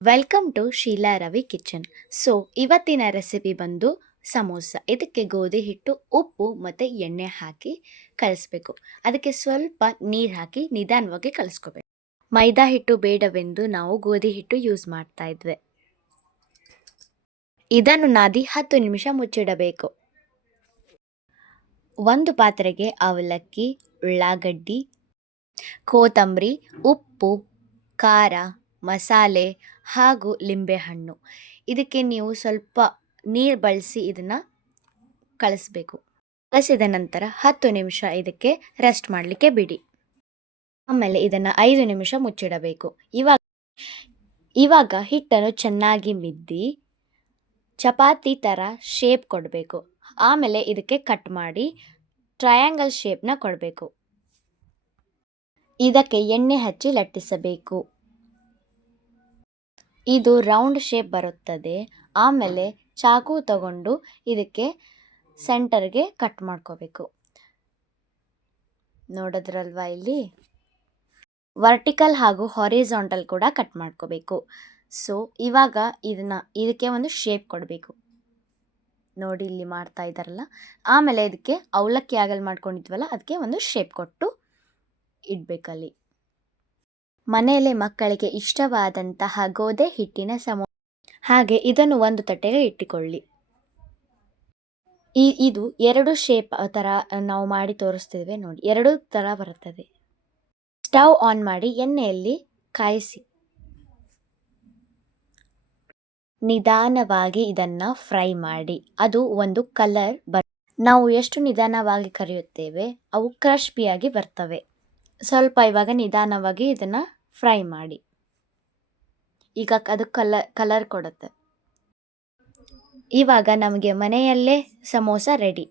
Welcome to Sheela Ravi kitchen. So ಇವತ್ತಿನ recipe ಬಂದು ಸಮೋಸ. ಇದಕ್ಕೆ ಗೋಧಿ ಹಿಟ್ಟು, ಉಪ್ಪು ಮತ್ತು ಎಣ್ಣೆ ಹಾಕಿ ಕಲಿಸ್ಬೇಕು. ಅದಕ್ಕೆ ಸ್ವಲ್ಪ ನೀರು ಹಾಕಿ ನಿಧಾನವಾಗಿ ಕಲಿಸ್ಕೋಬೇಕು. ಮೈದಾ ಹಿಟ್ಟು ಬೇಡವೆಂದು ನಾವು ಗೋಧಿ ಹಿಟ್ಟು ಯೂಸ್ ಮಾಡ್ತಾ ಇದ್ವಿ. ಇದನ್ನು ನಾದಿ 10 ನಿಮಿಷ ಮುಚ್ಚಿಡಬೇಕು. ಒಂದು ಪಾತ್ರೆಗೆ ಅವಲಕ್ಕಿ, ಉಳ್ಳಾಗಡ್ಡಿ, ಕೊತ್ತಂಬರಿ, ಉಪ್ಪು, ಖಾರ, ಮಸಾಲೆ ಹಾಗೂ ಲಿಂಬೆಹಣ್ಣು. ಇದಕ್ಕೆ ನೀವು ಸ್ವಲ್ಪ ನೀರು ಬಳಸಿ ಇದನ್ನು ಕಲಿಸ್ಬೇಕು. ಕಲಿಸಿದ ನಂತರ 10 ನಿಮಿಷ ಇದಕ್ಕೆ ರೆಸ್ಟ್ ಮಾಡಲಿಕ್ಕೆ ಬಿಡಿ. ಆಮೇಲೆ ಇದನ್ನು 5 ನಿಮಿಷ ಮುಚ್ಚಿಡಬೇಕು. ಇವಾಗ ಹಿಟ್ಟನ್ನು ಚೆನ್ನಾಗಿ ಮಿದ್ದಿ ಚಪಾತಿ ಥರ ಶೇಪ್ ಕೊಡಬೇಕು. ಆಮೇಲೆ ಇದಕ್ಕೆ ಕಟ್ ಮಾಡಿ ಟ್ರಯಾಂಗಲ್ ಶೇಪ್ನ ಕೊಡಬೇಕು. ಇದಕ್ಕೆ ಎಣ್ಣೆ ಹಚ್ಚಿ ಲಟ್ಟಿಸಬೇಕು. ಇದು ರೌಂಡ್ ಶೇಪ್ ಬರುತ್ತದೆ. ಆಮೇಲೆ ಚಾಕು ತಗೊಂಡು ಇದಕ್ಕೆ ಸೆಂಟರ್ಗೆ ಕಟ್ ಮಾಡ್ಕೋಬೇಕು. ನೋಡಿದ್ರಲ್ವಾ, ಇಲ್ಲಿ ವರ್ಟಿಕಲ್ ಹಾಗೂ ಹಾರಿಜಾಂಟಲ್ ಕೂಡ ಕಟ್ ಮಾಡ್ಕೋಬೇಕು. ಸೊ ಇವಾಗ ಇದಕ್ಕೆ ಒಂದು ಶೇಪ್ ಕೊಡಬೇಕು. ನೋಡಿ, ಇಲ್ಲಿ ಮಾಡ್ತಾ ಇದ್ದಾರಲ್ಲ. ಆಮೇಲೆ ಇದಕ್ಕೆ ಅವಲಕ್ಕಿ ಆಗಲ್ ಮಾಡ್ಕೊಂಡಿದ್ವಲ್ಲ, ಅದಕ್ಕೆ ಒಂದು ಶೇಪ್ ಕೊಟ್ಟು ಇಡಬೇಕಲ್ಲಿ. ಮನೆಯಲ್ಲೇ ಮಕ್ಕಳಿಗೆ ಇಷ್ಟವಾದಂತಹ ಗೋಧಿ ಹಿಟ್ಟಿನ ಸಮೋಸ. ಹಾಗೆ ಇದನ್ನು ಒಂದು ತಟ್ಟೆಗೆ ಇಟ್ಟುಕೊಳ್ಳಿ. ಇದು 2 ಶೇಪ್ ಥರ ನಾವು ಮಾಡಿ ತೋರಿಸ್ತಿದ್ದೇವೆ ನೋಡಿ, 2 ಥರ ಬರುತ್ತದೆ. ಸ್ಟವ್ ಆನ್ ಮಾಡಿ ಎಣ್ಣೆಯಲ್ಲಿ ಕಾಯಿಸಿ ನಿಧಾನವಾಗಿ ಇದನ್ನು ಫ್ರೈ ಮಾಡಿ. ಅದು ಒಂದು ಕಲರ್ ನಾವು ಎಷ್ಟು ನಿಧಾನವಾಗಿ ಕರಿಯುತ್ತೇವೆ ಅವು ಕ್ರಿಸ್ಪಿಯಾಗಿ ಬರ್ತವೆ. ಸ್ವಲ್ಪ ಇವಾಗ ನಿಧಾನವಾಗಿ ಇದನ್ನು ಫ್ರೈ ಮಾಡಿ. ಈಗ ಅದು ಕಲರ್ ಕೊಡುತ್ತೆ. ಇವಾಗ ನಮಗೆ ಮನೆಯಲ್ಲೇ ಸಮೋಸ ರೆಡಿ.